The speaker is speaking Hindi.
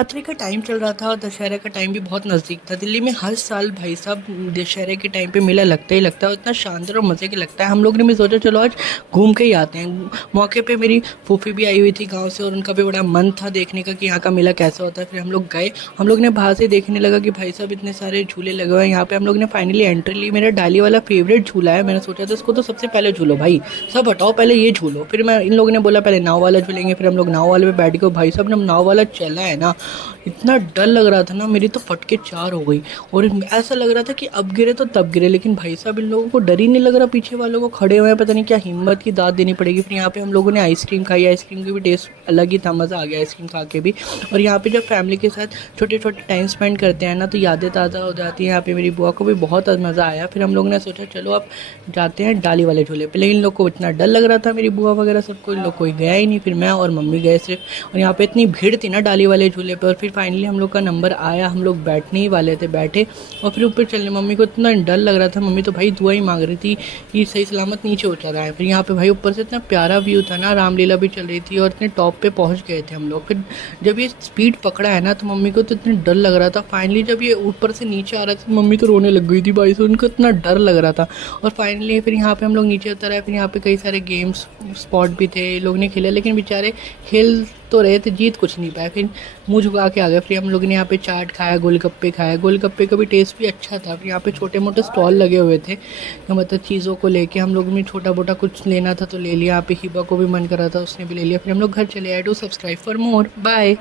नवरात्रि का टाइम चल रहा था और दशहरा का टाइम भी बहुत नज़दीक था। दिल्ली में हर साल भाई साहब दशहरे के टाइम पे मेला लगता ही लगता है और इतना शानदार और मज़े का लगता है। हम लोग ने भी सोचा चलो आज घूम के ही आते हैं। मौके पे मेरी फूफी भी आई हुई थी गांव से और उनका भी बड़ा मन था देखने का कि यहाँ का मेला कैसा होता है। फिर हम लोग गए। हम लोग ने बाहर से देखने लगा कि भाई साहब इतने सारे झूले लगे हुए हैं यहाँ पे। हम लोग ने फाइनली एंट्री ली। मेरा डाली वाला फेवरेट झूला है। मैंने सोचा था इसको तो सबसे पहले झूलो भाई, सब हटाओ पहले ये झूलो। फिर मैं इन लोगों ने बोला पहले नाव वाला झूलेंगे। फिर हम लोग नाव वाले पे बैठ गए। भाई साहब जब नाव वाला चला है ना, इतना डर लग रहा था ना, मेरी तो फटके चार हो गई। और ऐसा लग रहा था कि अब गिरे तो तब गिरे, लेकिन भाई साहब इन लोगों को डर ही नहीं लग रहा। पीछे वालों को खड़े हुए हैं, पता नहीं क्या हिम्मत की दाद देनी पड़ेगी। फिर यहाँ पे हम लोगों ने आइसक्रीम खाई। आइसक्रीम की भी टेस्ट अलग ही था, मज़ा आ गया आइसक्रीम खा के भी। और यहाँ पे जब फैमिली के साथ छोटे छोटे टाइम स्पेंड करते हैं ना, तो यादें ताज़ा हो जाती हैं। यहाँ पे मेरी बुआ को भी बहुत मज़ा आया। फिर हम लोग ने सोचा चलो अब जाते हैं डाली वाले झूले पे, लेकिन इन लोग को इतना डर लग रहा था, मेरी बुआ वगैरह सबको, इन लोग कोई गया ही नहीं। फिर मैं और मम्मी गए सिर्फ। और यहाँ पे इतनी भीड़ थी ना डाली वाले झूले पे। और फिर फाइनली हम लोग का नंबर आया, हम लोग बैठने ही वाले थे, बैठे। और फिर ऊपर चलने, मम्मी को इतना डर लग रहा था, मम्मी तो भाई दुआ ही मांग रही थी कि सही सलामत नीचे उतर आए। फिर यहाँ पे भाई ऊपर से इतना प्यारा व्यू था ना, रामलीला भी चल रही थी और इतने टॉप पे पहुँच गए थे हम लोग। फिर जब ये स्पीड पकड़ा है ना, तो मम्मी को तो इतना डर लग रहा था। फाइनली जब ये ऊपर से नीचे आ रहा था, मम्मी तो रोने लग गई थी भाई से, उनको इतना डर लग रहा था। और फाइनली फिर यहाँ पे हम लोग नीचे उतर आए। फिर यहाँ पे कई सारे गेम्स स्पॉट भी थे, लोग ने खेला, लेकिन बेचारे खेल तो रहे थे, जीत कुछ नहीं पाए। फिर मुंह झुका के आ गए। फिर हम लोग ने यहाँ पे चाट खाया, गोलगप्पे खाया। गोलगप्पे का भी टेस्ट भी अच्छा था। फिर यहाँ पे छोटे मोटे स्टॉल लगे हुए थे, तो मतलब चीज़ों को लेके हम लोग ने छोटा मोटा कुछ लेना था तो ले लिया। यहाँ पे हिबा को भी मन कर रहा था, उसने भी ले लिया। फिर हम लोग घर चले आए। Do subscribe for more, bye.